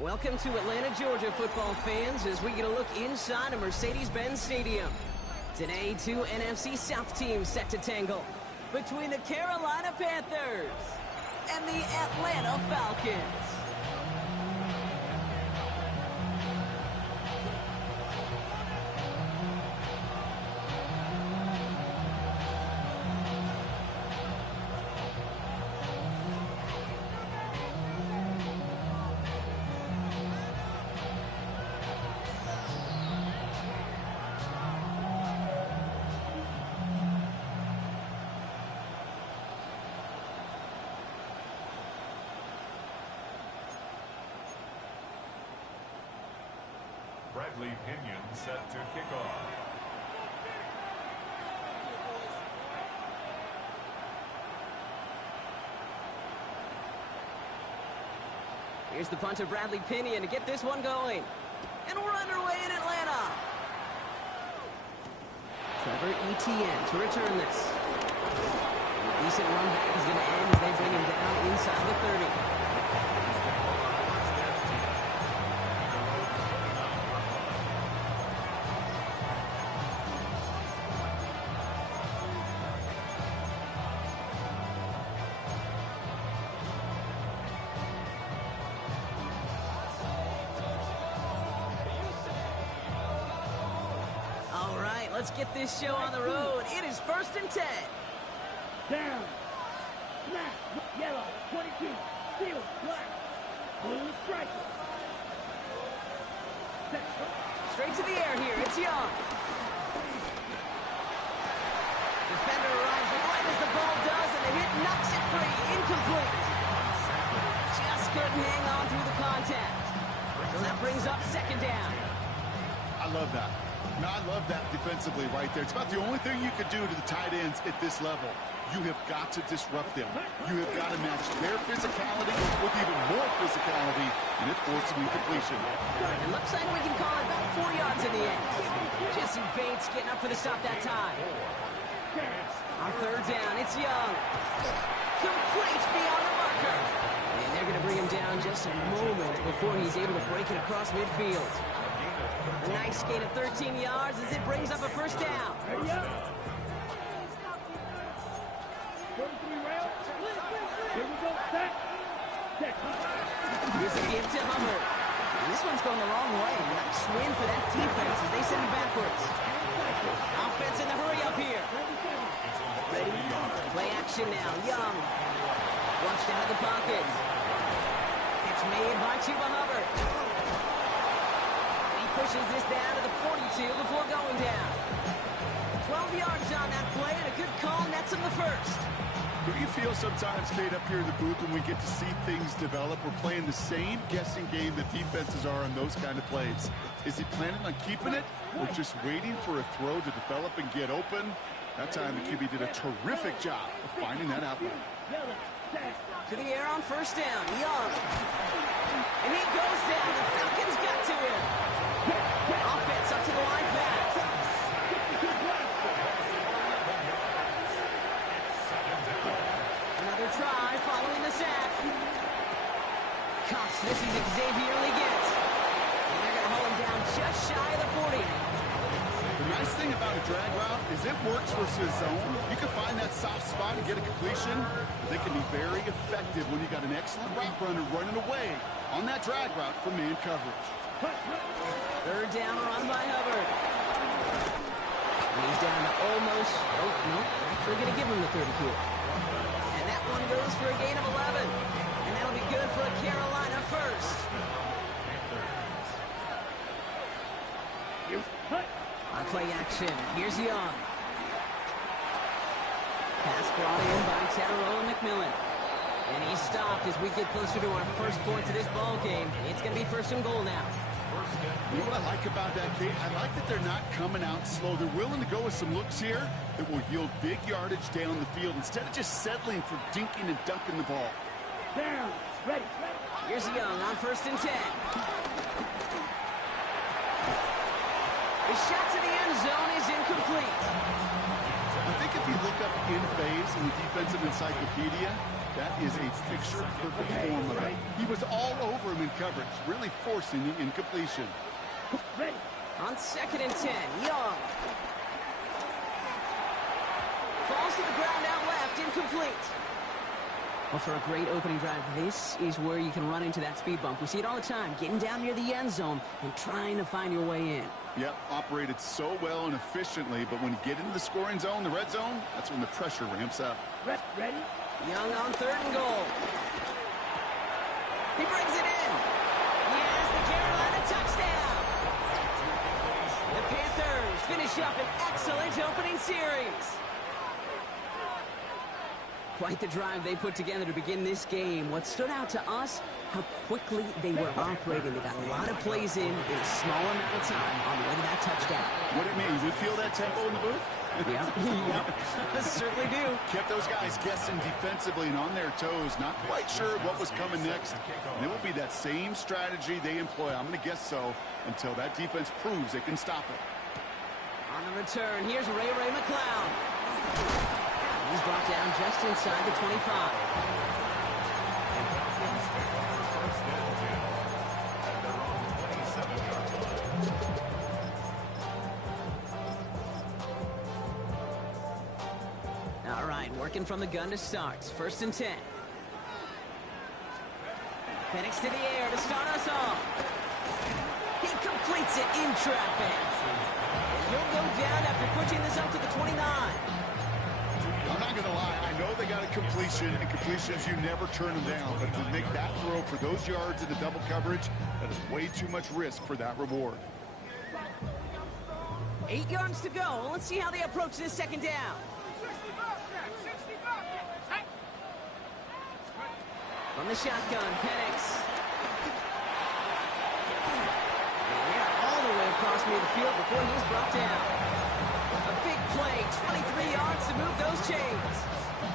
Welcome to Atlanta, Georgia, football fans, as we get a look inside a Mercedes-Benz Stadium. Today, two NFC South teams set to tangle between the Carolina Panthers and the Atlanta Falcons. Bradley Pinion set to kick off. Here's the punter, Bradley Pinion, to get this one going. And we're underway in Atlanta. Trevor Etienne to return this. A decent run back is going to end as they bring him down inside the 30. Let's get this show on the road. It is 1st and 10. Down. Snap. Yellow. 22. Field. Black. Blue striker. Straight to the air here. It's Young. Defender arrives right as the ball does, and the hit knocks it free. Incomplete. Just couldn't hang on through the contact. So that brings up 2nd down. I love that. No, I love that defensively right there. It's about the only thing you could do to the tight ends at this level. You have got to disrupt them. You have got to match their physicality with even more physicality, and it forces an incompletion. It looks like we can call it about 4 yards in the end. Jesse Bates getting up for the stop that time. On 3rd down, it's Young. Complete beyond the marker. And they're going to bring him down just a moment before he's able to break it across midfield. A nice gain of 13 yards as it brings up a 1st down. Here's a give to Hubbard. And this one's going the wrong way. Nice win for that defense as they send him backwards. Offense in the hurry up here. Ready? Play action now. Young. Flushed out of the pocket. It's made by Chuba Hubbard. Pushes this down to the 42 before going down. 12 yards on that play, and a good call nets him the 1st. Do you feel sometimes, Kate, up here in the booth when we get to see things develop, we're playing the same guessing game that defenses are on those kind of plays? Is he planning on keeping it or just waiting for a throw to develop and get open? That time the QB did a terrific job of finding that outlet. To the air on 1st down, Young. And he goes down. The Falcons got to him. Offense up to the line pass. Another try following the sack. Cost this is Xavier Leggett. And they're going to hold him down just shy of the 40. The nice thing about a drag route is it works versus zone. You can find that soft spot and get a completion. They can be very effective when you got an excellent route runner running away on that drag route from man coverage. 3rd down, run by Hubbard. And he's down to almost, no, actually going to give him the 30 here. And that one goes for a gain of 11. And that'll be good for a Carolina 1st. On play action, here's Young. Pass brought in by Tyrone McMillan. And he's stopped as we get closer to our 1st point to this ball game. It's going to be 1st and goal now. You know what I like about that, Kate? I like that they're not coming out slow. They're willing to go with some looks here that will yield big yardage down the field instead of just settling for dinking and dunking the ball. Down. Ready. Here's Young on 1st and 10. The shot to the end zone is incomplete. I think if you look up in phase in the defensive encyclopedia, That is a picture-perfect form of it. He was all over him in coverage, really forcing the incompletion. Ready. On 2nd and 10, Young. Falls to the ground out left, incomplete. Well, for a great opening drive, this is where you can run into that speed bump. We see it all the time, getting down near the end zone and trying to find your way in. Yep, operated so well and efficiently, but when you get into the scoring zone, the red zone, that's when the pressure ramps up. Ready. Young on 3rd and goal. He brings it in. He has the Carolina touchdown. The Panthers finish up an excellent opening series. Quite the drive they put together to begin this game. What stood out to us, how quickly they were operating. They got a lot of plays in a small amount of time on the way to that touchdown. What it means, we feel that tempo in the booth? Yep. Certainly do. Kept those guys guessing defensively and on their toes, not quite sure what was coming next. And it will be that same strategy they employ, I'm going to guess so, until that defense proves they can stop it. On the return, here's Ray McCloud. He's brought down just inside the 25. All right, working from the gun to start. 1st and 10. Penix to the air to start us off. He completes it in traffic. He'll go down after pushing this up to the 29. I'm not going to lie, I know they got a completion, and completions, you never turn them down. But to make that throw for those yards in the double coverage, that is way too much risk for that reward. 8 yards to go. Let's see how they approach this 2nd down. From the shotgun, Penix. And they're all the way across midfield before he's brought down. A big play, 23 yards to move those chains.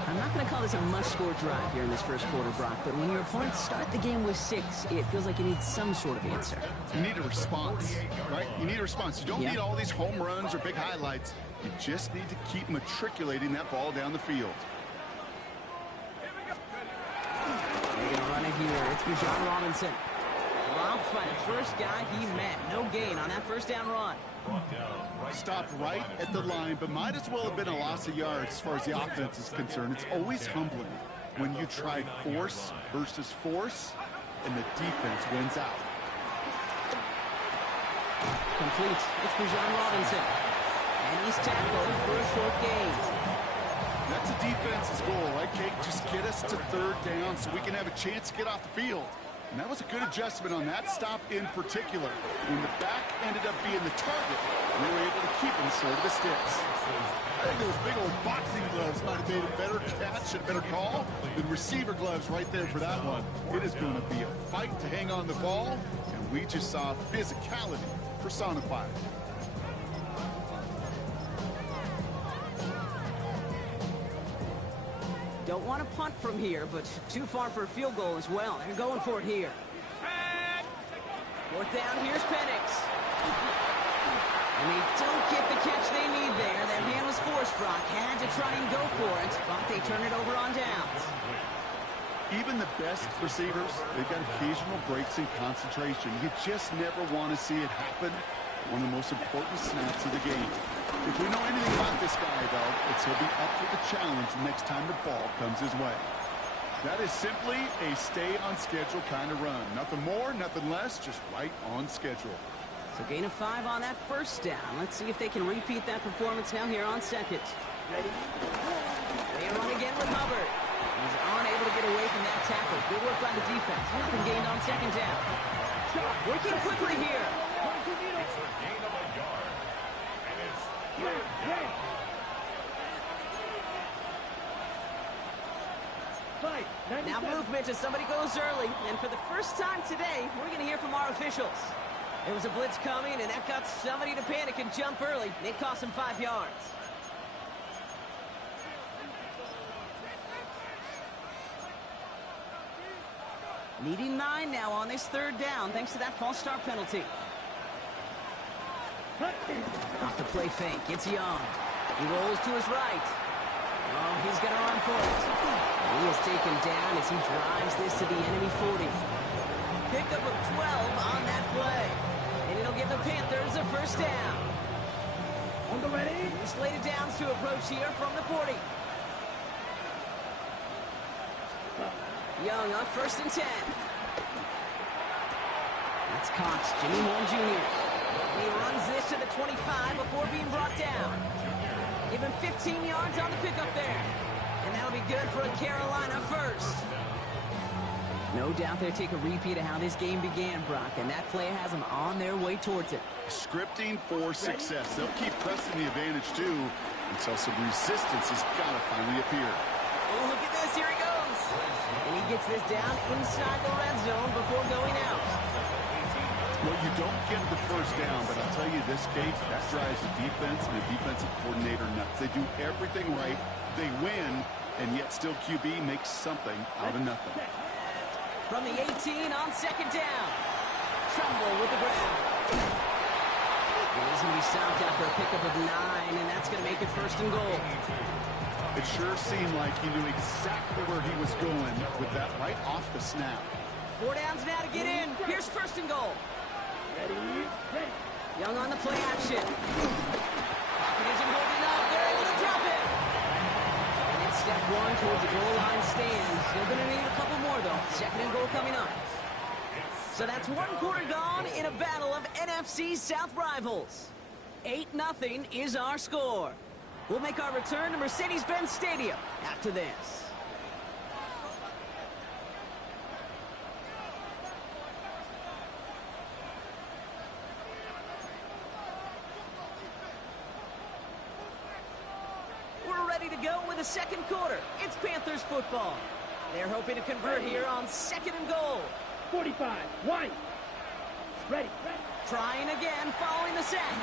I'm not going to call this a must-score drive here in this first quarter, Brock, but when your opponents start the game with 6, it feels like you need some sort of answer. You need a response, right? You need a response. You don't need all these home runs or big highlights. You just need to keep matriculating that ball down the field. They're going to run it here. It's Bijan Robinson. Dropped by the first guy he met. No gain on that 1st down run. Stopped right at the line, but might as well have been a loss of yards as far as the offense is concerned. It's always humbling when you try force versus force, and the defense wins out. Complete. It's Bijan Robinson. And he's tackled for a short gain. That's a defense's goal, right, Kate? Just get us to 3rd down so we can have a chance to get off the field. And that was a good adjustment on that stop in particular. When the back ended up being the target, they were able to keep him short of the sticks. I think those big old boxing gloves might have made a better catch and a better call than receiver gloves right there for that one. It is going to be a fight to hang on the ball, and we just saw physicality personified. Don't want to punt from here, but too far for a field goal as well. They're going for it here. 4th down, here's Penix. And they don't get the catch they need there. That man was forced, Brock. Had to try and go for it, but they turn it over on downs. Even the best receivers, they've got occasional breaks in concentration. You just never want to see it happen. One of the most important snaps of the game. If we know anything about this guy, though, it's he'll be up for the challenge next time the ball comes his way. That is simply a stay-on-schedule kind of run. Nothing more, nothing less, just right on schedule. So gain of 5 on that 1st down. Let's see if they can repeat that performance now here on 2nd. Ready. They run again with Hubbard. He's unable to get away from that tackle. Good work by the defense. Nothing gained on 2nd down. Working quickly here. It's a gain of a yard. And it's 3rd down. Now movement as somebody goes early. And for the first time today, we're going to hear from our officials. There was a blitz coming, and that got somebody to panic and jump early. It cost them 5 yards. Needing 9 now on this 3rd down, thanks to that false start penalty. Off the play fake, it's Young. He rolls to his right. Oh, he's going to run for it. He is taken down as he drives this to the enemy 40. Pickup of 12 on that play. And it'll give the Panthers a first down. On the ready. Slated downs to approach here from the 40. Young on 1st and 10. That's Cox, Jimmy Horn Jr. He runs this to the 25 before being brought down. Give him 15 yards on the pickup there. And that'll be good for a Carolina first. No doubt they'll take a repeat of how this game began, Brock, and that play has them on their way towards it. Scripting for success. They'll keep pressing the advantage, too, until some resistance has got to finally appear. Oh, look at this. Here he goes. And he gets this down inside the red zone before going out. Well, you don't get the first down, but I'll tell you this, Kate, that drives the defense and the defensive coordinator nuts. They do everything right. They win, and yet still QB makes something out of nothing. From the 18 on 2nd down. Trumbull with the ground. And he's going to be stopped after a pickup of 9, and that's going to make it 1st and goal. It sure seemed like he knew exactly where he was going with that right off the snap. 4 downs now to get in. Here's 1st and goal. Ready. Ready. Young on the play action. Pocket isn't holding up. They're able to drop it. And it's step 1 towards the goal line stand. Still going to need a couple more, though. 2nd and goal coming up. So that's 1 quarter gone in a battle of NFC South rivals. 8-0 is our score. We'll make our return to Mercedes-Benz Stadium after this. We're ready to go with the 2nd quarter. It's Panthers football. They're hoping to convert here on 2nd and goal. 45. White. Ready. Ready. Trying again following the sack.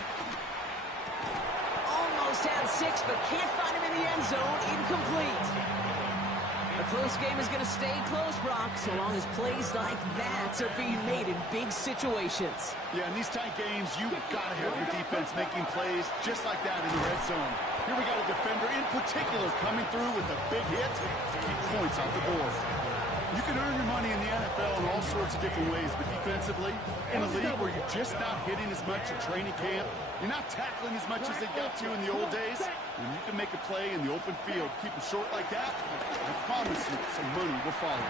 Almost had 6, but can't find him in the end zone. Incomplete. A close game is going to stay close, Brock, so long as plays like that are being made in big situations. Yeah, in these tight games, you've got to have your defense making plays just like that in the red zone. Here we got a defender in particular coming through with a big hit to keep points off the board. You can earn your money in the NFL in all sorts of different ways, but defensively, in a league where you're just not hitting as much at training camp, you're not tackling as much as they got to in the old days, and you can make a play in the open field, keep it short like that, I promise you some money will follow.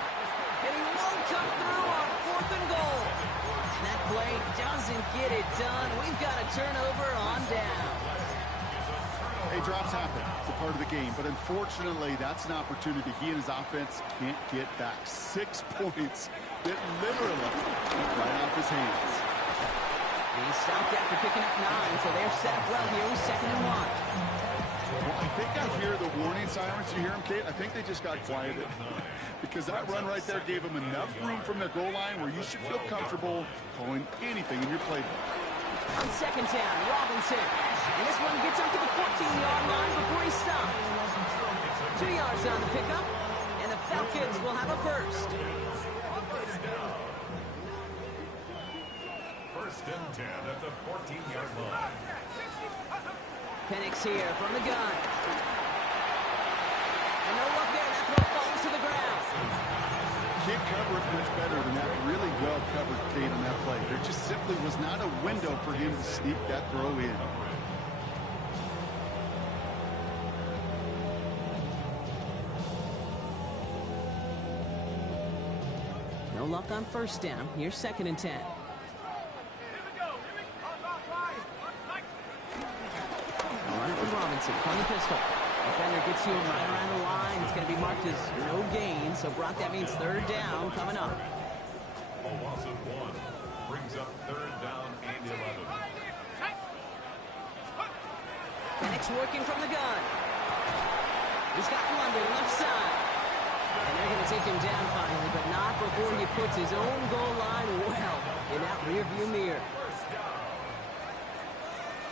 And he won't come through on 4th and goal. And that play doesn't get it done. We've got a turnover on down. Hey, drops happen. It's a part of the game. But unfortunately, that's an opportunity he and his offense can't get back. 6 points that literally went right off his hands. He stopped after picking up 9, so they're set up well here with 2nd and 1. Well, I think I hear the warning sirens. You hear them, Kate? I think they just got quieted. Because that run right there gave them enough room from their goal line where you should feel comfortable calling anything in your playbook. On 2nd down, Robinson. And this one gets up to the 14-yard line before he stops. 2 yards on the pickup, and the Falcons will have a first. 1st and 10 at the 14-yard line. Penix here from the gun. And no luck there. That throw falls to the ground. Can't cover it much better than that. Really well covered, Kate, on that play. There just simply was not a window for him to sneak that throw in. No luck on 1st down. Here's 2nd and 10. All right, with Robinson from the pistol. Defender gets to him right around the line. It's going to be marked as no gain. So, Brock, that means 3rd down coming up. A loss of 1 brings up 3rd down and 11. Penix working from the gun. He's got London left side. And they're going to take him down finally, but not before he puts his own goal line well in that rearview mirror.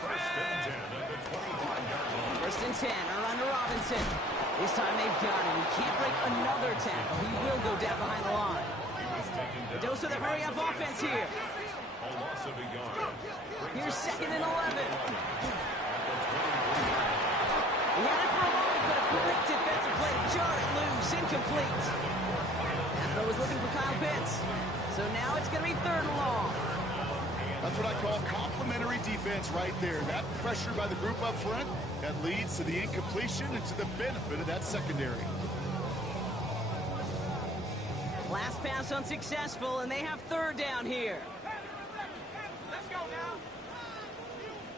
1st and 10 at the 25-yard line. 1st and 10 are under Robinson. This time they've got him. He can't break another tackle. He will go down behind the line. A dose of the hurry-up offense here. A loss of a yard. Here's 2nd and 11. He had it for a moment, but a quick to incomplete. That throw was looking for Kyle Pitts. So now it's going to be 3rd and long. That's what I call complimentary defense right there. That pressure by the group up front, that leads to the incompletion and to the benefit of that secondary. Last pass unsuccessful, and they have 3rd down here. Let's go now.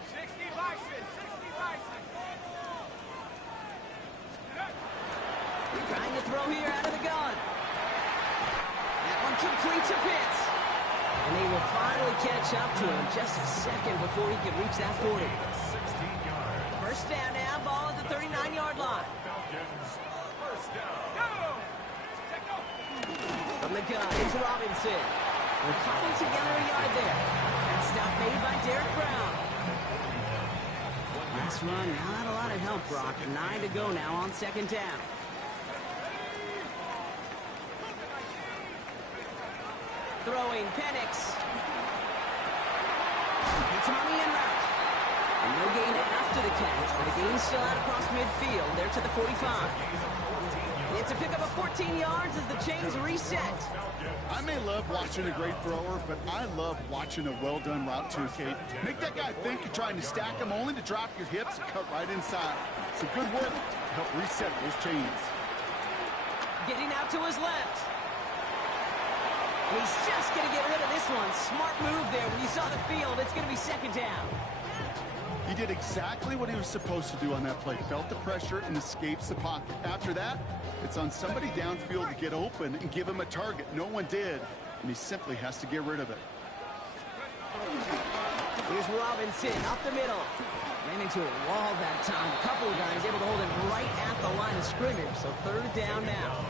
60 Bison, 60 Bison. Trying to throw here out of the gun. That one complete to Pitts. And they will finally catch up to him just a second before he can reach that 40. 1st down now, ball at the 39-yard line. First down. From the gun, it's Robinson. They're cobbled together a yard there. That stop made by Derek Brown. Last run, not a lot of help, Brock. 9 to go now on 2nd down. Throwing, Penix. It's money in route. And no gain after the catch, but a gain still out across midfield. They're to the 45. It's a pickup of 14 yards as the chains reset. I may love watching a great thrower, but I love watching a well-done route too, Kate. Make that guy think you're trying to stack him only to drop your hips and cut right inside. Some good work to help reset those chains. Getting out to his left. He's just going to get rid of this one. Smart move there. When you saw the field, it's going to be 2nd down. He did exactly what he was supposed to do on that play. Felt the pressure and escapes the pocket. After that, it's on somebody downfield to get open and give him a target. No one did, and he simply has to get rid of it. Here's Robinson up the middle. Ran into a wall that time. A couple of guys able to hold him right at the line of scrimmage. So 3rd down now.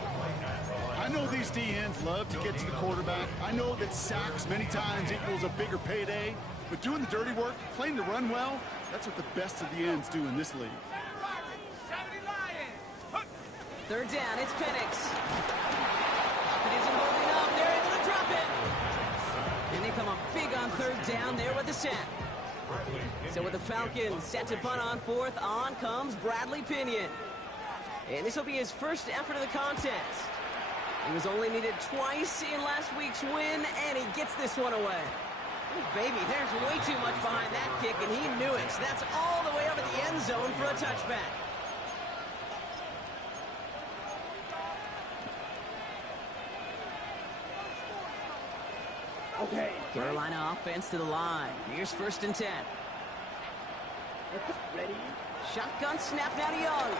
I know these DNs love to get to the quarterback. I know that sacks many times equals a bigger payday. But doing the dirty work, playing to run well, that's what the best of the ends do in this league. 3rd down, it's Penix. It isn't holding up. They're able to drop it. And they come up big on 3rd down there with the sack. So with the Falcons set to punt on 4th, on comes Bradley Pinion. And this will be his first effort of the contest. He was only needed twice in last week's win, and he gets this one away. Ooh, baby, there's way too much behind that kick, and he knew it. So that's all the way over the end zone for a touchback. Okay. Carolina offense to the line. Here's 1st and 10. Ready? Shotgun snap now to Young.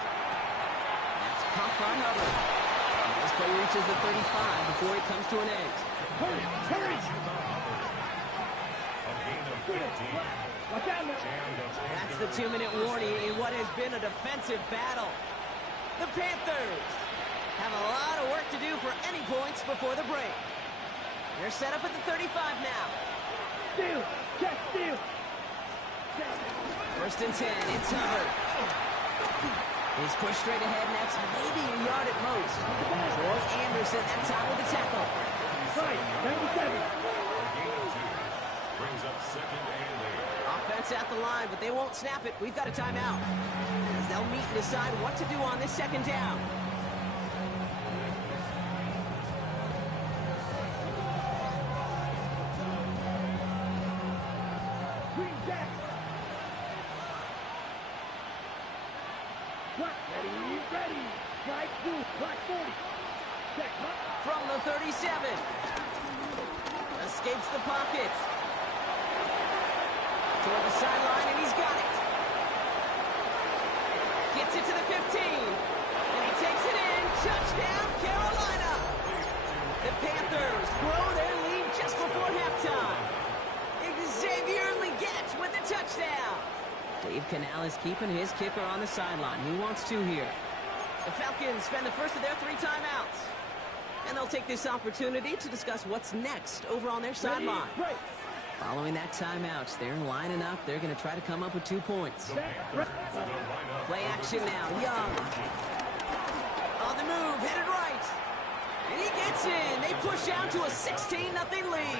That's caught by Hubbard. This play reaches the 35 before it comes to an end. Hurry! Hurry! Watch out now. That's the 2-minute warning in what has been a defensive battle. The Panthers have a lot of work to do for any points before the break. They're set up at the 35 now. Steal! Check steal! 1st and 10, it's Hubbard. He's pushed straight ahead next, maybe a yard at most. Troy Anderson that time with the tackle. Right, 97. Brings up 2nd and 8. Offense at the line, but they won't snap it. We've got a timeout. As they'll meet and decide what to do on this 2nd down. Green Jack. Ready, ready. Strike 2, strike 40. Check, huh? From the 37. Escapes the pocket. Toward the sideline, and he's got it. Gets it to the 15. And he takes it in. Touchdown, Carolina. The Panthers grow their lead just before halftime. Xavier Leggett with the touchdown. Dave Canales keeping his kicker on the sideline. He wants 2 here. The Falcons spend the first of their 3 timeouts. And they'll take this opportunity to discuss what's next over on their sideline. Following that timeout, they're lining up. They're going to try to come up with 2 points. Play action now. Young. On the move, headed right. And he gets in. They push out to a 16-0 lead.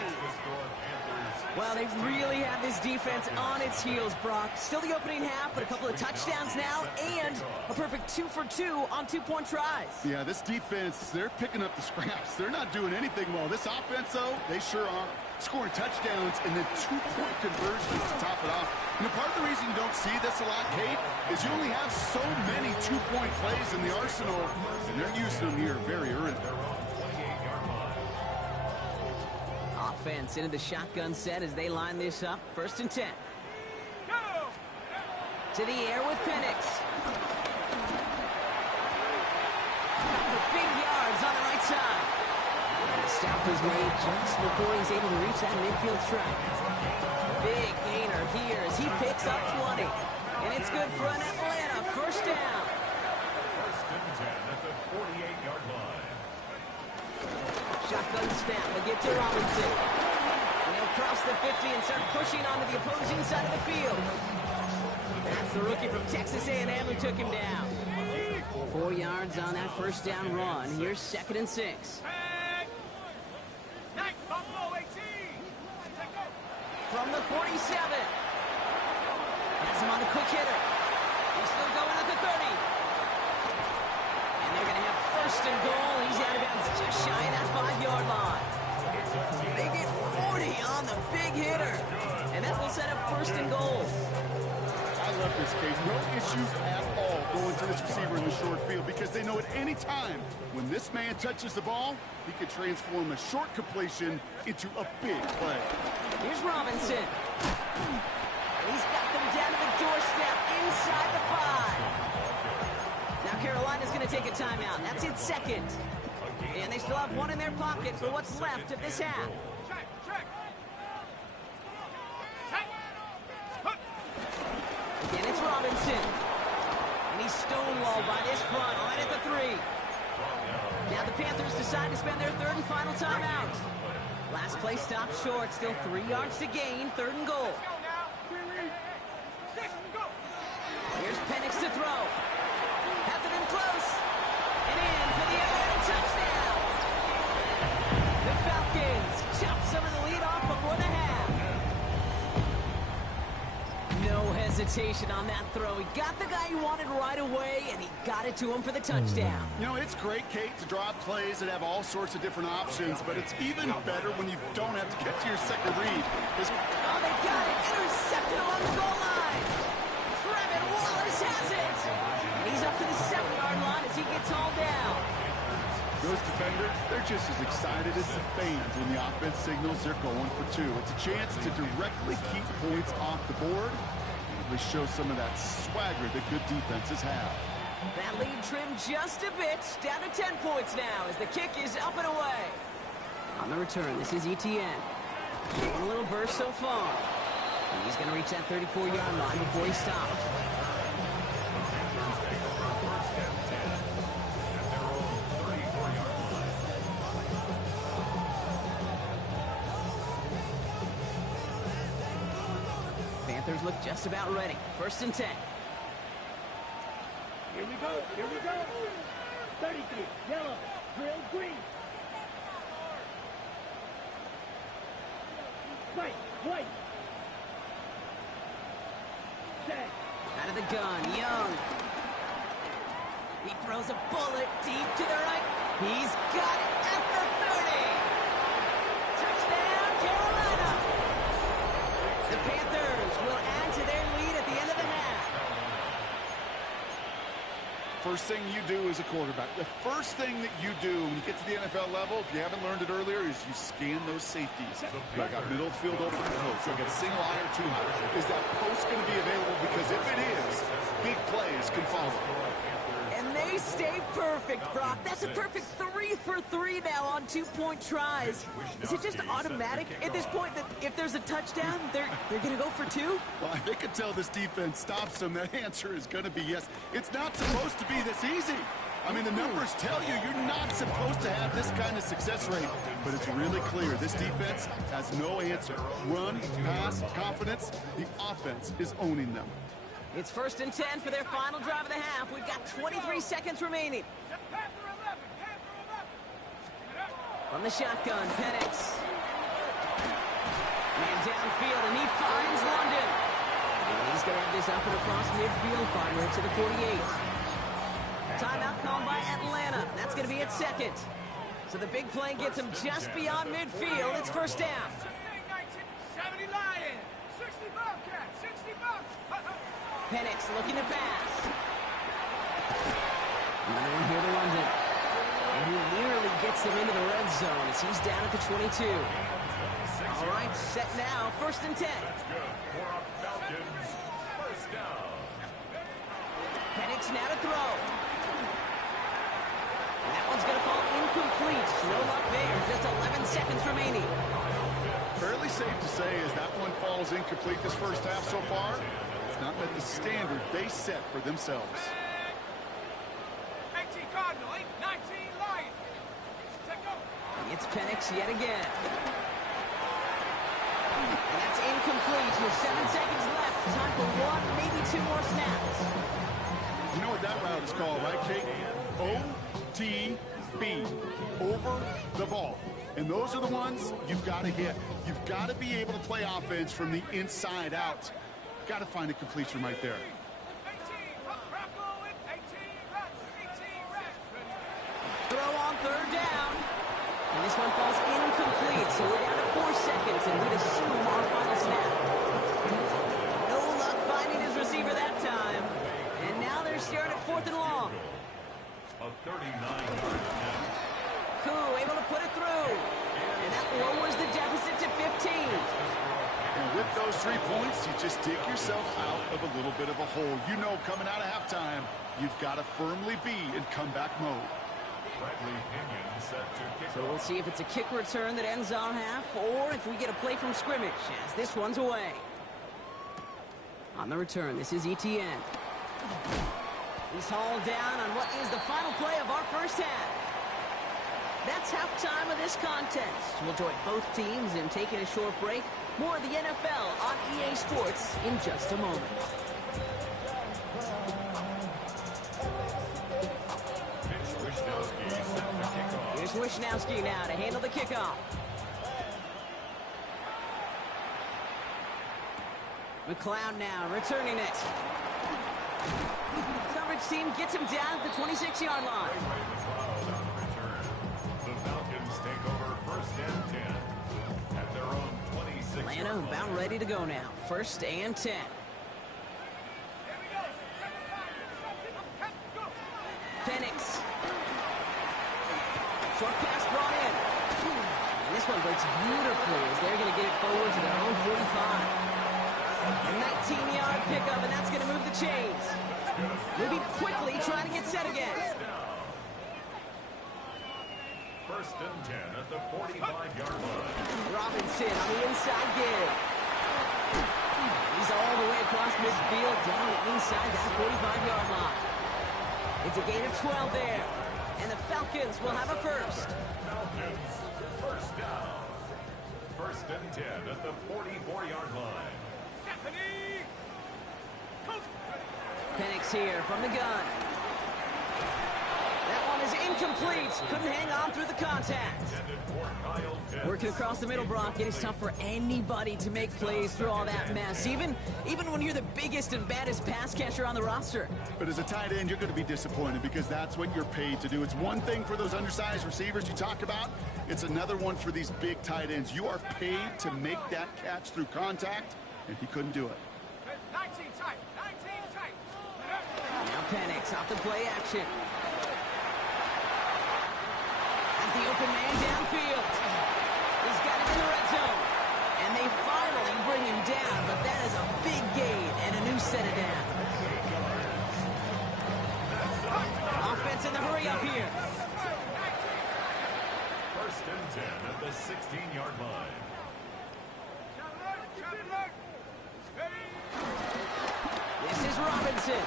Well, they really have this defense on its heels, Brock. Still the opening half, but a couple of touchdowns now and A perfect 2 for 2 on 2-point tries. Yeah, this defense, they're picking up the scraps. They're not doing anything well. This offense, though, they sure are. Scoring touchdowns and then 2-point conversions to top it off. You know, part of the reason you don't see this a lot, Kate, is you only have so many 2-point plays in the arsenal, and they're using them here very early. Offense into the shotgun set as they line this up. 1st and 10. To the air with Penix. For big yards on the right side. And the stop was made just before he's able to reach that midfield strike. Big gainer here as he picks up 20. And it's good for an Atlanta 1st down. 1st and 10 at the 48-yard line. Shotgun snap. They get to Robinson. And he'll cross the 50 and start pushing onto the opposing side of the field. That's the rookie from Texas A&M who took him down. 4 yards on that 1st down run. Here's 2nd and 6. From the 47. Has him on a quick hitter. He's still going at the 30. And they're going to have 1st and goal. He's out of bounds just shy of that 5-yard line. They get 40 on the big hitter. And that will set up 1st and goal. I love this, Kate. No issues at all going to this receiver in the short field because they know at any time when this man touches the ball, he can transform a short completion into a big play. Here's Robinson. And he's got them down to the doorstep inside the 5. Now Carolina's going to take a timeout. That's its 2nd. And they still have 1 in their pocket for what's left of this half. Again, it's Robinson. And he's stonewalled by this front right at the 3. Now the Panthers decide to spend their 3rd and final timeout. Last play stopped short. Still 3 yards to gain. 3rd and goal. Here's Penix to throw. Has it in close. And in for the Atlanta touchdown. The Falcons chop some of the lead off before the half. No hesitation on that throw. He got the guy he wanted right away, and he got it to him for the touchdown. You know, it's great, Kate, to draw up plays that have all sorts of different options, but it's even better when you don't have to get to your second read. Oh, they got it. Intercepted along the goal line. Trevin Wallace has it. And he's up to the 7-yard line as he gets hauled down. Those defenders, they're just as excited as the fans when the offense signals they're going for 2. It's a chance to directly keep points off the board. They show some of that swagger that good defenses have. That lead trimmed just a bit. Down to 10 points now as the kick is up and away. On the return, this is Etienne. A little burst so far. And he's going to reach that 34-yard line before he stops. Panthers look just about ready. 1st and 10. Here we go. Here we go. 33. Yellow. Drill green. Right. White. Set. Out of the gun. Young. He throws a bullet deep to the right. He's got it at the 30. Touchdown, Carolina. The Panthers will add to their lead at the end of the half. First thing you do as a quarterback, the first thing that you do when you get to the NFL level, if you haven't learned it earlier, is you scan those safeties. I got middle field open and close. I got single high or two high. Is that post going to be available? Because if it is, big plays can follow. And they stay perfect, Brock. That's a perfect 3 for 3 now on 2-point tries. Is it just automatic at this point that if there's a touchdown, they're going to go for 2? Well, I think until this defense stops them, that answer is going to be yes. It's not supposed to be this easy. I mean, the numbers tell you you're not supposed to have this kind of success rate. But it's really clear this defense has no answer. Run, pass, confidence. The offense is owning them. It's 1st and 10 for their final drive of the half. We've got 23 seconds remaining. From the shotgun, Penix. Man downfield, and he finds London. And he's going to have this up and across midfield, partner to the 48. timeout called by Atlanta. That's going to be its second. So the big play gets him just beyond midfield. It's first down. 70 Lions, 60 Bobcats, 60 Bobcats. Penix looking to pass. Another one here to London. And he nearly gets them into the red zone as he's down at the 22. All right, set now, 1st and 10. That's good for our Falcons. First down. Penix now to throw. And that one's going to fall incomplete. No luck there. Just 11 seconds remaining. Fairly safe to say as that one falls incomplete this first half so far, it's not met the standard they set for themselves. 18 Cardinal, 19 Lions. Take over. It's Penix yet again. And that's incomplete with 7 seconds left. Time for one, maybe 2 more snaps. You know what that route is called, right, Kate? OTB, over the ball. And those are the ones you've got to hit. You've got to be able to play offense from the inside out. Got to find a completion right there. 18, Rocco with 18 reps, 18 reps. Throw on 3rd down. And this one falls incomplete, so we're down to 4 seconds, and we'd assume our final snap. No luck finding his receiver that time. And now they're staring at 4th and long. A 39-yard attempt. Koo able to put it through. And that lowers the deficit to 15. And with those 3 points, you just dig yourself out of a little bit of a hole. You know coming out of halftime, you've got to firmly be in comeback mode. Bradley Pinion set to kick So we'll see if it's a kick return that ends on half, or if we get a play from scrimmage, as this one's away. On the return, this is ETN. He's hauled down on what is the final play of our first half. That's halftime of this contest. We'll join both teams in taking a short break. More of the NFL on EA Sports in just a moment. Here's Wishnowski now to handle the kickoff. McLeod now returning it. Coverage team gets him down at the 26-yard line. The Falcons take over 1st and 10 at their own 26. Atlanta about ready to go now. 1st and 10. Penix. Short pass brought in. And this one breaks beautifully as they're going to get it forward to their own 45. A 19-yard pickup, and that's going to move the chains. Moving quickly, trying to get set again. 1st and 10 at the 45-yard line. Robinson on the inside give. He's all the way across midfield, down inside that 45-yard line. It's a gain of 12 there. And the Falcons will have a first. Falcons, first down. 1st and 10 at the 44-yard line. Penix here from the gun. That one is incomplete. Couldn't hang on through the contact. Working across the middle, Brock. It is tough for anybody to make plays through all that mess, even when you're the biggest and baddest pass catcher on the roster. But as a tight end, you're going to be disappointed because that's what you're paid to do. It's one thing for those undersized receivers you talk about. It's another one for these big tight ends. You are paid to make that catch through contact, and he couldn't do it. 19 tight, 19 tight. Now Penix off the play action. As the open man downfield. He's got it in the red zone. And they finally bring him down, but that is a big gain and a new set of downs. Offense in the hurry up here. 1st and 10 at the 16-yard line. This is Robinson.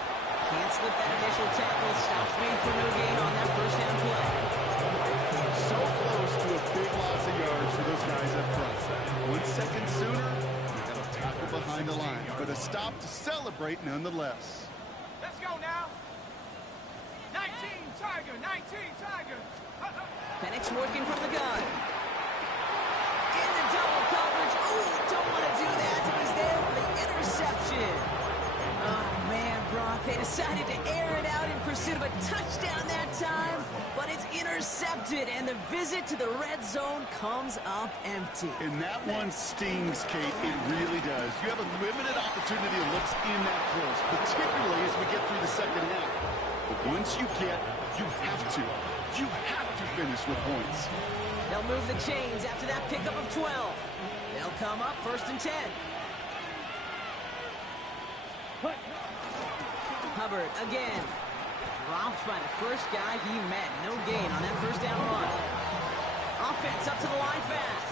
Can't slip that initial tackle. Stops made for no gain on that first down play. So close to a big loss of yards for those guys up front. 1 second sooner, you got a tackle behind the line. But a stop to celebrate nonetheless. Let's go now. 19 Tiger, 19 Tiger. Penix working from the gun. In the double coverage. Ooh, don't want to do that. He's there for the interception. Oh, man, Brock, They decided to air it out in pursuit of a touchdown that time, but it's intercepted, and the visit to the red zone comes up empty. And that one stings, Kate. It really does. You have a limited opportunity to look in that close, particularly as we get through the second half. But once you have to finish with points. They'll move the chains after that pickup of 12. They'll come up 1st and 10. Hubbard again. Dropped by the first guy he met. No gain on that first down run. Offense up to the line fast.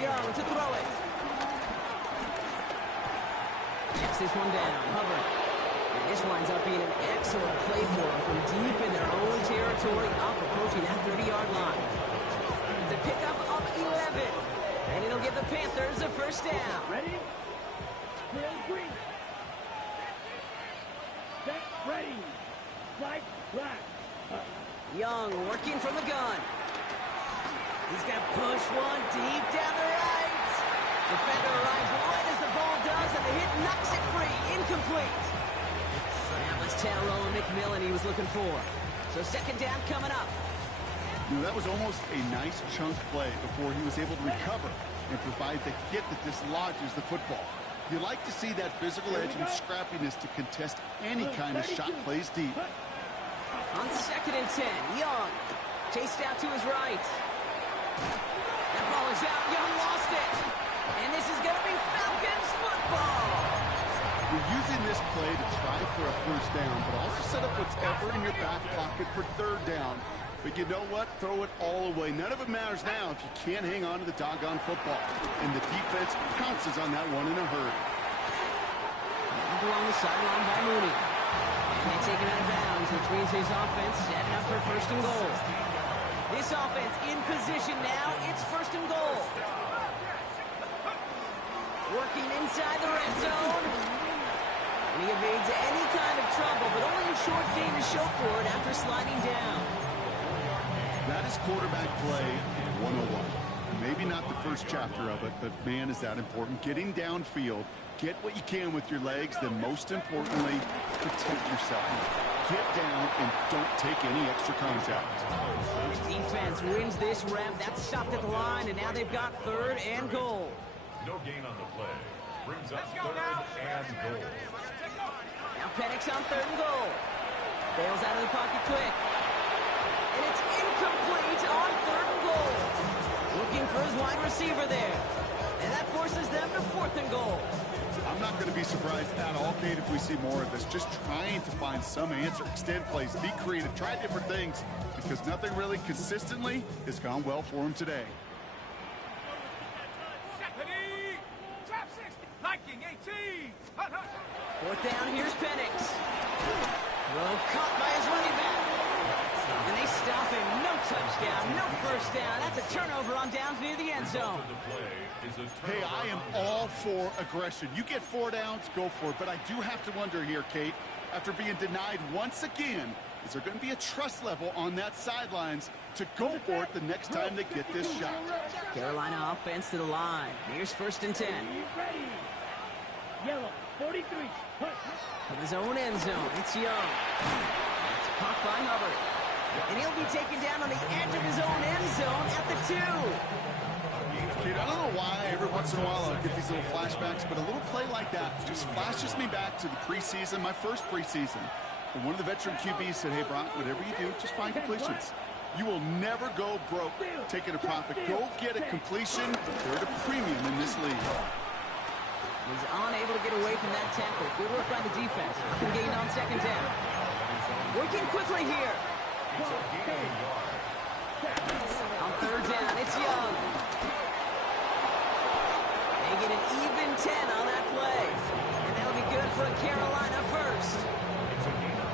Young to throw it. Checks this one down. Hubbard. And this winds up being an excellent play for him from deep in their own territory, up approaching that 30-yard line. It's a pickup of 11. And it'll give the Panthers a first down. Ready? Green. Set, ready. Flag, flag. Young working from the gun. He's going to push one deep down the right. Defender arrives right as the ball does, and the hit knocks it free. Incomplete. That was Tyrone McMillan he was looking for. So second down coming up. That was almost a nice chunk play before he was able to recover and provide the hit that dislodges the football. You like to see that physical edge and scrappiness to contest any kind of shot plays deep. On 2nd and 10, Young chased out to his right. That ball is out. Young lost it. And this is going to be Falcons football. You're using this play to try for a first down, but also set up whatever in your back pocket for 3rd down. But you know what? Throw it all away. None of it matters now if you can't hang on to the doggone football. And the defense pounces on that one in a hurry. Along the sideline by Mooney. And they take him out of bounds, which means his offense setting up for 1st and goal. This offense in position now. It's 1st and goal. Working inside the red zone. And he evades any kind of trouble, but only a short gain to show for it after sliding down. That is quarterback play 101. Maybe not the first chapter of it, but man, is that important. Getting downfield, get what you can with your legs, then most importantly, protect yourself. Get down and don't take any extra contact. And the defense wins this rep. That's stopped at the line, and now they've got 3rd and goal. No gain on the play. Brings up 3rd and goal. Now Penix on 3rd and goal. Bails out of the pocket quick. And it's incomplete on 3rd and goal. Looking for his wide receiver there. And that forces them to 4th and goal. I'm not going to be surprised at all, Kate, if we see more of this. Just trying to find some answer, extend plays, be creative, try different things, because nothing really consistently has gone well for him today. Liking 18. 4th down, here's Penix. Throw caught by his running back. And they stop him. No touchdown, no first down. That's a turnover on downs near the end zone. Hey, I am all for aggression. You get 4 downs, go for it. But I do have to wonder here, Kate, after being denied once again, is there going to be a trust level on that sidelines to go for it the next time they get this shot? Carolina offense to the line. Here's 1st and 10. Ready. Yellow, 43. From his own end zone, it's Young. It's caught by Hubbard. And he'll be taken down on the edge of his own end zone at the 2. Kate, I don't know why every once in a while I'll get these little flashbacks, but a little play like that just flashes me back to the preseason, my first preseason. And one of the veteran QBs said, hey, Brock, whatever you do, just find completions. You will never go broke taking a profit. Go get a completion. They're at a premium in this league. He's unable to get away from that tackle. Good work by the defense. Nothing gained on 2nd down. Working quickly here. On 3rd down, it's Young. They get an even 10 on that play. And that'll be good for a Carolina first.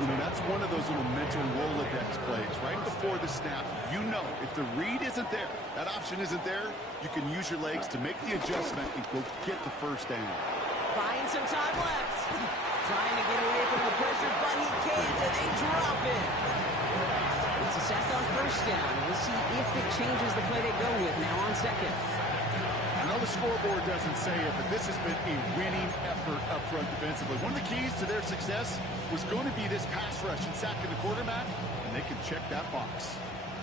You know, that's one of those little mental Rolodex plays. Right before the snap, you know if the read isn't there, that option isn't there, you can use your legs to make the adjustment and go get the first down. Buying some time left. Trying to get away from the pressure, but he can't, and they drop it. It's a sack on 1st down. We'll see if it changes the play they go with now on 2nd. I know the scoreboard doesn't say it, but this has been a winning effort up front defensively. One of the keys to their success was going to be this pass rush and sacking the quarterback, and they can check that box.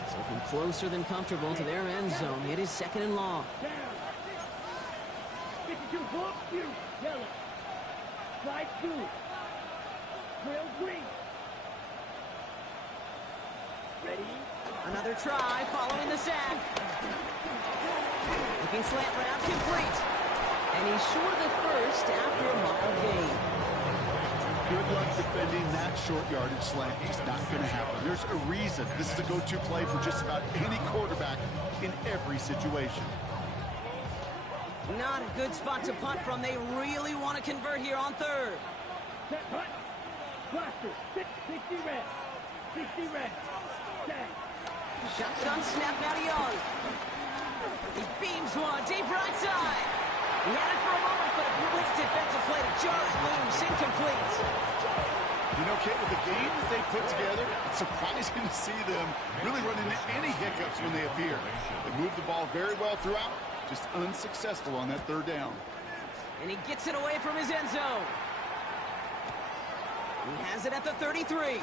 So from closer than comfortable to their end zone, it is 2nd and long. Down. 52, pull up, you. Yellow. Slide 2. Trail green. Ready? Another try following the sack. Looking slant route complete. And he's short of the first after a mile gain. Good luck defending that short yardage slant. It's not going to happen. There's a reason this is a go-to play for just about any quarterback in every situation. Not a good spot to punt from. They really want to convert here on 3rd. Set punt. Blaster. 60 red. 60 red. Tag. Shotgun snap now to Young. He beams one deep right side. He had it for a moment, but a quick defensive play to jar it loose. Incomplete. You know, Kate, with the game that they put together, it's surprising to see them really run into any hiccups when they appear. They move the ball very well throughout, just unsuccessful on that 3rd down. And he gets it away from his end zone. He has it at the 33. And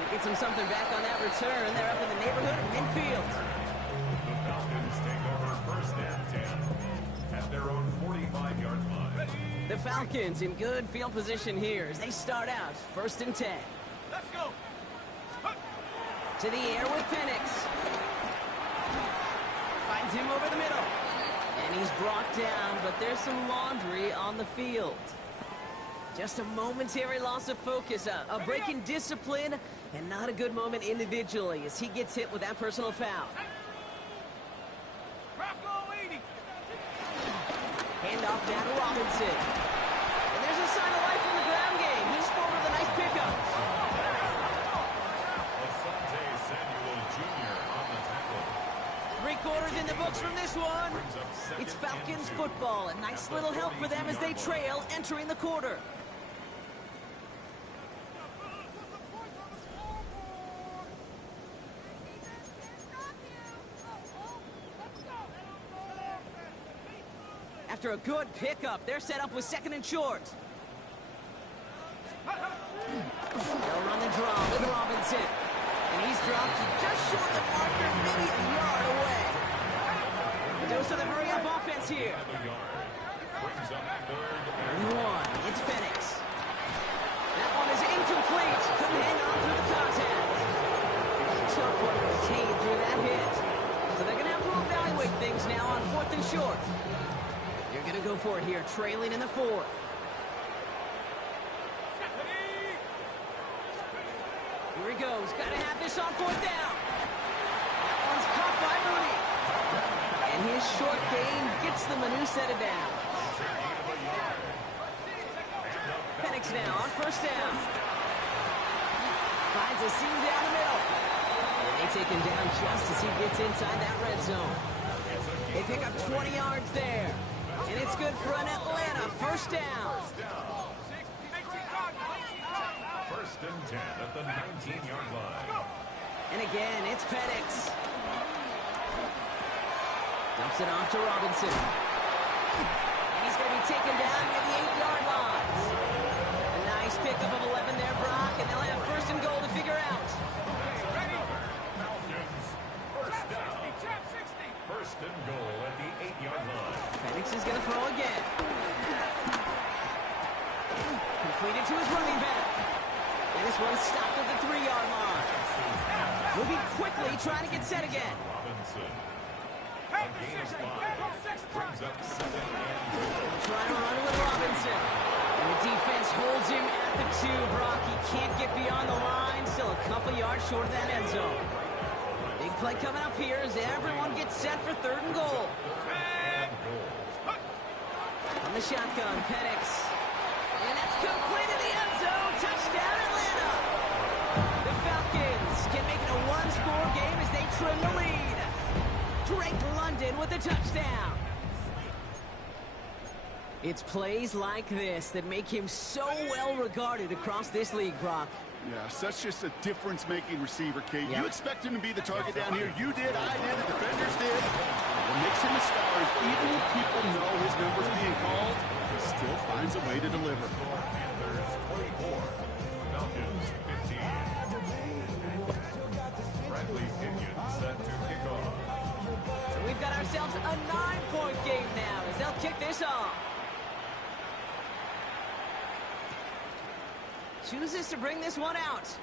he gets him something back on that return. They're up in the neighborhood of midfield. The Falcons take over 1st and 10 at their own 45-yard line. The Falcons in good field position here as they start out 1st and 10. Let's go. To the air with Penix. Finds him over the middle. And he's brought down, but there's some laundry on the field. Just a momentary loss of focus, a break in discipline, and not a good moment individually as he gets hit with that personal foul. Handoff now to Robinson. And there's a sign of life in the ground game. He's forward with a nice pickup. Asante Samuel Jr. on the tackle. 3 quarters in the books from this one. It's Falcons football. A nice little help for them as they trail entering the quarter. After a good pickup, they're set up with 2nd and short. They'll run the draw with Robinson. And he's dropped just short of the marker, maybe a yard away. A dose of the hurry-up offense here. Brings up 3rd And 1. It's Penix. That one is incomplete. Couldn't hang on through the contact. Tough one to retain through that hit. So they're going to have to evaluate things now on 4th and short. They're going to go for it here, trailing in the 4th. Here he goes. Got to have this on 4th down. That one's caught by Mooney. And his short gain gets them a new set of downs. Penix now on 1st down. Finds a seam down the middle. And they take him down just as he gets inside that red zone. They pick up 20 yards there. And it's good for an Atlanta 1st down. 1st and 10 at the 19-yard line. And again, it's Penix. Dumps it off to Robinson. And he's going to be taken down near the 8-yard line. A nice pickup of 11 there, Brock, and they'll have 1st and goal to figure out. Falcons, 1st down. 1st and goal at the 8-yard line. Penix is going to throw again. Completed to his running back. And this one stopped at the 3-yard line. Moving quickly, trying to get set again. Robinson. A gain of 5. Brings up 2nd and goal. Trying to run with Robinson. And the defense holds him at the 2. Brock, he can't get beyond the line. Still a couple yards short of that end zone. Big play coming up here as everyone gets set for 3rd and goal. On the shotgun, Penix. And that's complete in the end zone. Touchdown, Atlanta. The Falcons can make it a 1-score game as they trim the lead. Drake London with a touchdown. It's plays like this that make him so well regarded across this league, Brock. Yeah, such just a difference-making receiver, Kate. Yep. You expect him to be the target down here. You did, I did, the defenders did. What makes him a star is even when people know his number's being called, he still finds a way to deliver. Panthers 24, Falcons 15. Bradley Pinion set to kick off. So we've got ourselves a 9-point game now as they'll kick this off. Chooses to bring this one out.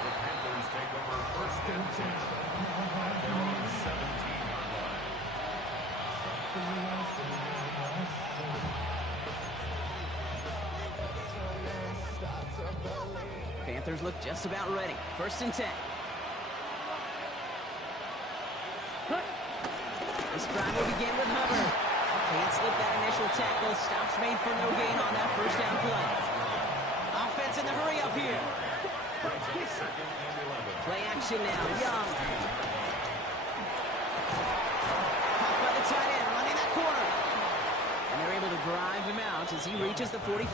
The Panthers take over first and 10. Their own 17-yard line. Panthers look just about ready. First and 10. This drive will begin with Hubbard. Can't slip that initial tackle. Stops made for no gain on that first down play. Offense in the hurry up here. Play action now. Young. Caught by the tight end, running that corner. And they're able to drive him out as he reaches the 45.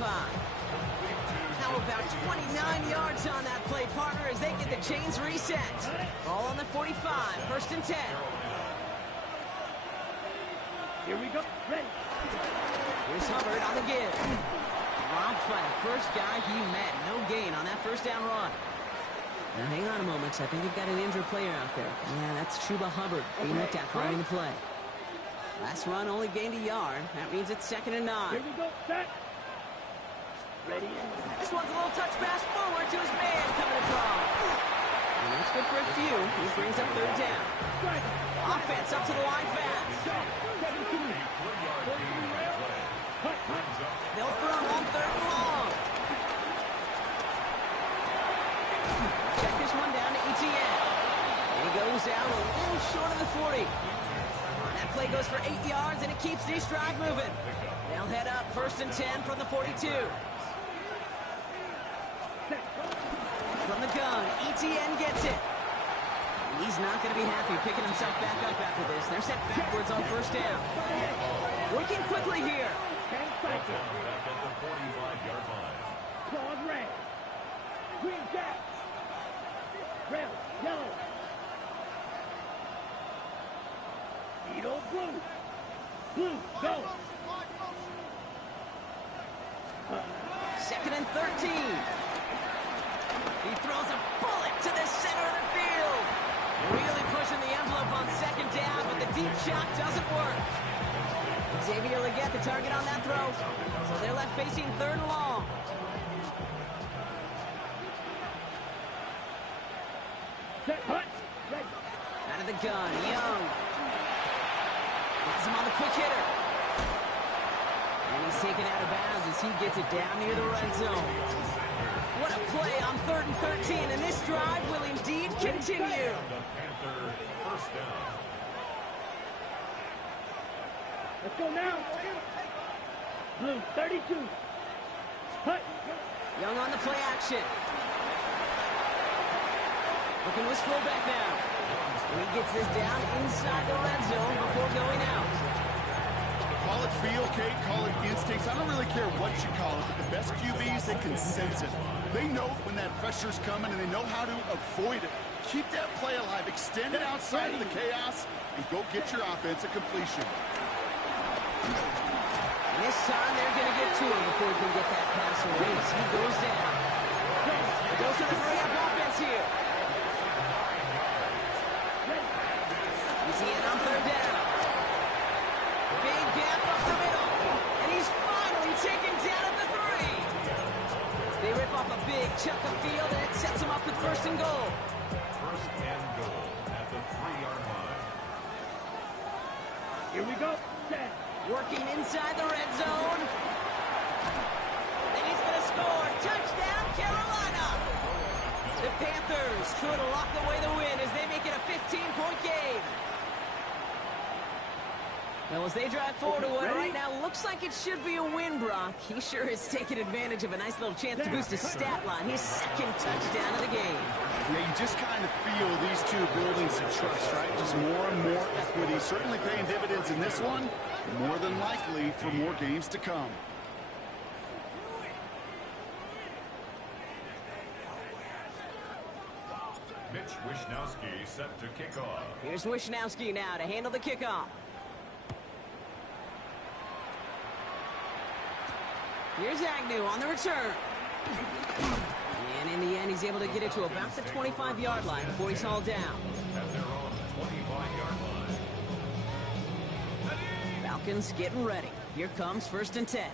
How about 29 yards on that play, partner, as they get the chains reset. Ball on the 45, first and 10. Here we go. Ready. Here's Hubbard on the give. Dropped by the first guy he met. No gain on that first down run. Now hang on a moment. I think we've got an injured player out there. Yeah, that's Chuba Hubbard being looked at following the play. Last run only gained a yard. That means it's 2nd and 9. Here we go. Set. Ready. This one's a little touch pass forward to his man coming across. And that's good for a few. He brings up 3rd down. Offense up to the line fast. They'll throw on 3rd and long. Check this one down to ETN. And he goes out a little short of the 40. That play goes for 8 yards, and it keeps this drive moving. They'll head up 1st and 10 from the 42. From the gun, ETN gets it. And he's not going to be happy picking himself back up after this. They're set backwards on 1st down. Working quickly here. Back at the 45-yard line. Claws red. Green jack. Red. Yellow. Beetle blue. Blue. Go. 2nd and 13. He throws a bullet to the center of the field. Really pushing the envelope on 2nd down, but the deep shot doesn't work. Xavier Legette, the target on that throw. So they're left facing 3rd and long. Set. Hut. Ready. Out of the gun, Young. Gets him on the quick hitter. And he's taken out of bounds as he gets it down near the red zone. What a play on 3rd and 13, and this drive will indeed continue. The Panther first down. Let's go now. Blue. 32. Hut. Young on the play action. Looking to his fullback now. And he gets this down inside the red zone before going out. Call it feel, Kate, call it instincts. I don't really care what you call it, but the best QBs, they can sense it. They know when that pressure's coming, and they know how to avoid it. Keep that play alive. Extend it outside of the chaos, and go get your offense a completion. And this time they're going to get to him before he can get that pass away as he goes down. He goes to the hurry-up offense here. ETN on 3rd down. Big gap up the middle. And he's finally taken down at the 3. They rip off a big chunk of field, and it sets him up with 1st and goal. 1st and goal at the 3-yard line. Here we go. Set. Working inside the red zone. And he's going to score. Touchdown, Carolina. The Panthers could lock away the win as they make it a 15-point game. Well, as they drive forward to what right now looks like it should be a win, Brock. He sure is taking advantage of a nice little chance to boost his stat line. His 2nd touchdown of the game. Yeah, you just kind of feel these two building some trust, right? Just more and more equity. Certainly paying dividends in this one. More than likely for more games to come. Mitch Wishnowski set to kick off. Here's Wishnowski now to handle the kickoff. Here's Agnew on the return. And in the end, he's able to get it to about the 25-yard line before he's hauled down. At their own 25-yard line. Falcons getting ready. Here comes 1st and 10.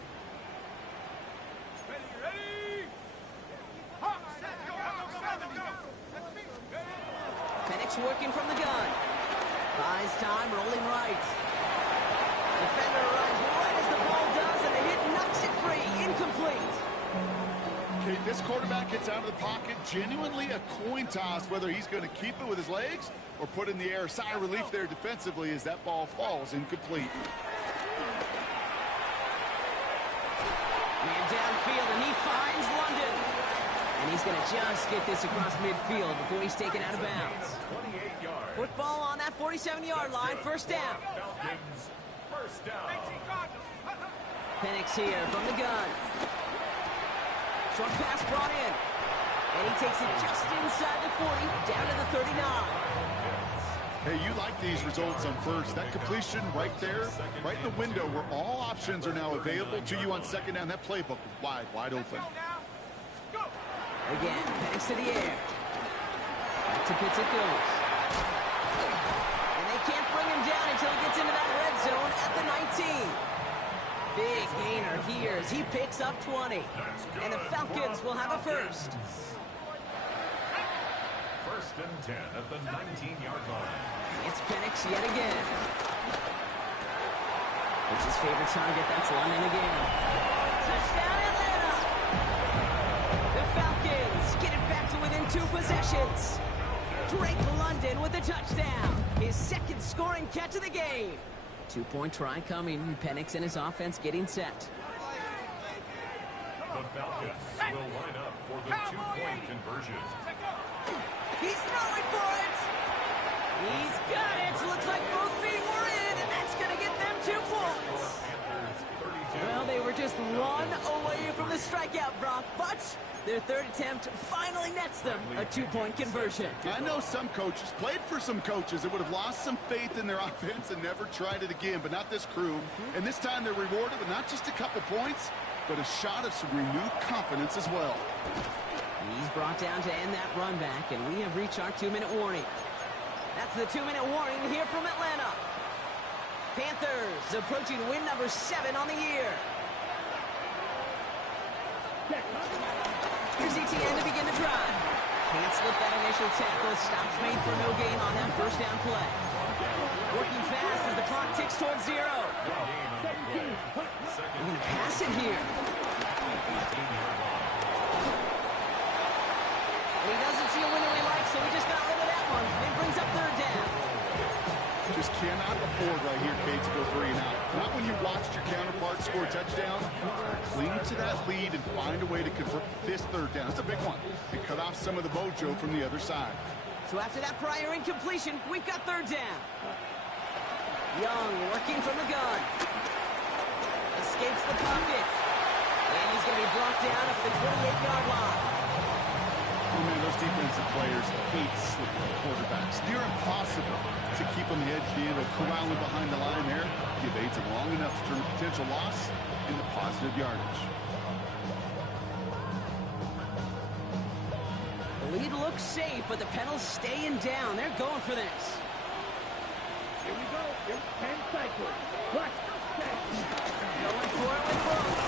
Penix working from the gun. Buys time, rolling right. Defender runs right as the ball does, and the hit knocks it free. Incomplete. Okay, this quarterback gets out of the pocket. Genuinely a coin toss whether he's going to keep it with his legs or put it in the air. Sigh of relief there defensively as that ball falls incomplete. Man downfield, and he finds London. And he's going to just get this across midfield before he's taken out of bounds. 28 yards. Football on that 47-yard line, 1st down. Falcons, 1st down. Penix here from the gun. Short pass brought in. And he takes it just inside the 40, down to the 39. Hey, you like these results on 1st. That completion right there, right in the window where all options are now available to you on 2nd down. That playbook is wide open. Again, Penix to the air. Back to Pitts it goes. And they can't bring him down until he gets into that red zone at the 19. Big gainer here as he picks up 20. And the Falcons will have a 1st. 1st and 10 at the 19-yard line. It's Penix yet again. It's his favorite target. That's London again. Touchdown Atlanta! The Falcons get it back to within 2 possessions. Drake London with the touchdown. His 2nd scoring catch of the game. 2-point try coming. Penix and his offense getting set. The Falcons will line up for the 2-point conversion. He's throwing for it. He's got it. Looks like both feet were in, and that's going to get them 2 points. Well, they were just 1 away from the strikeout, Brock, but their 3rd attempt finally nets them a 2-point conversion. I know some coaches, played for some coaches that would have lost some faith in their offense and never tried it again, but not this crew. And this time they're rewarded with not just a couple points, but a shot of some renewed confidence as well. He's brought down to end that run back, and we have reached our 2-minute warning. That's the 2-minute warning here from Atlanta. Panthers approaching win number 7 on the year. Here's ETN to begin the drive. Can't slip that initial tackle. Stops made for no gain on that 1st down play. Working fast as the clock ticks towards 0. They're going to pass it here. And he doesn't see a winner he likes, so he just got rid of that one. It brings up 3rd down. Just cannot afford right here, Kate, to go 3 and out. Not when you watched your counterpart score a touchdown. Cling to that lead and find a way to convert this 3rd down. It's a big one. And cut off some of the mojo from the other side. So after that prior incompletion, we've got 3rd down. Young working from the gun. Escapes the pocket. And he's going to be brought down at the 28-yard line. Oh, man, those defensive players hate slipping quarterbacks. Near impossible to keep them hedged in or corralling behind the line there. He evades it long enough to turn a potential loss into positive yardage. The lead looks safe, but the Penals staying down. They're going for this. Here we go. Here's 10 cycles. Ruxx. Going for it with Ruxx.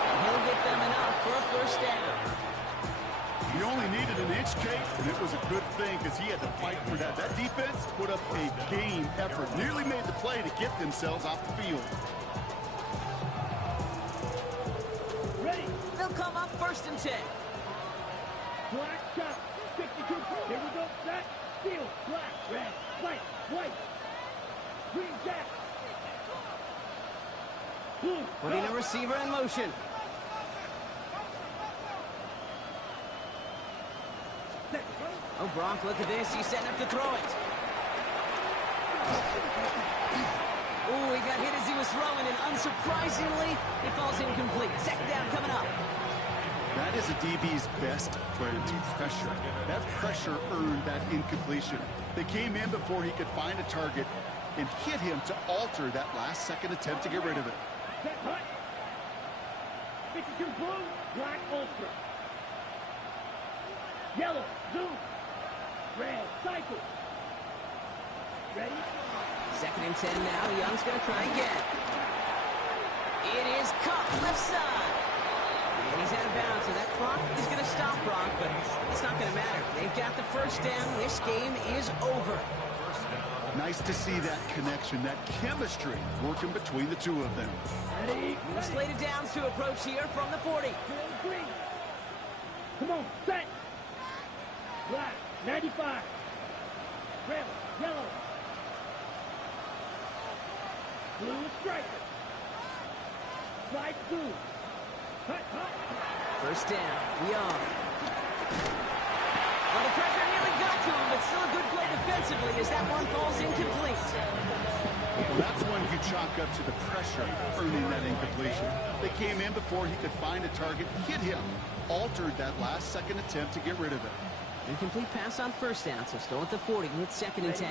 And he'll get them enough for a 1st down. He only needed an inch, Kate, and it was a good thing because he had to fight for that. That defense put up a game effort. Nearly made the play to get themselves off the field. Ready. They'll come up 1st and 10. Black shot. 52. Here we go. Set. Field. Black. Red. White. White. Green jack. Blue. Putting a receiver in motion. Oh, Brock, look at this. He's setting up to throw it. Oh, he got hit as he was throwing, and unsurprisingly, it falls incomplete. 2nd down coming up. That is a DB's best friend, pressure. That pressure earned that incompletion. They came in before he could find a target and hit him to alter that last-second attempt to get rid of it. Set, hut. 52 blue, black ultra. Yellow, zoom. Red, cycle. Ready? 2nd and 10 now. Young's going to try again. It is caught left side. And he's out of bounds, so that clock is going to stop Brock, but it's not going to matter. They've got the first down. This game is over. Nice to see that connection, that chemistry working between the two of them. Ready? Slated downs to approach here from the 40. Green. Come on, set. Black, 95. Red, yellow. Blue striker. Slide blue. Hut, hut. First down, Young. Well, the pressure nearly got to him, but still a good play defensively as that one falls incomplete. Well, that's one you chalk up to the pressure earning that incompletion. They came in before he could find a target, hit him, altered that last-second attempt to get rid of it. Incomplete pass on first down, so still at the 40 with 2nd and 10.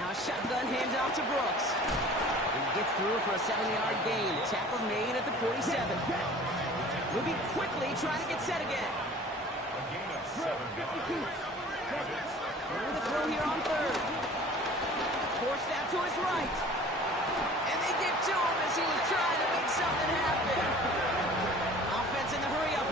Now a shotgun handoff to Brooks. And he gets through for a 7-yard gain. Tackle made at the 47. Moving quickly, trying to get set again. A gain of 7 yards. Going to throw here on 3rd. Forced out to his right. And they get to him as he was trying to make something happen. Offense in the hurry-up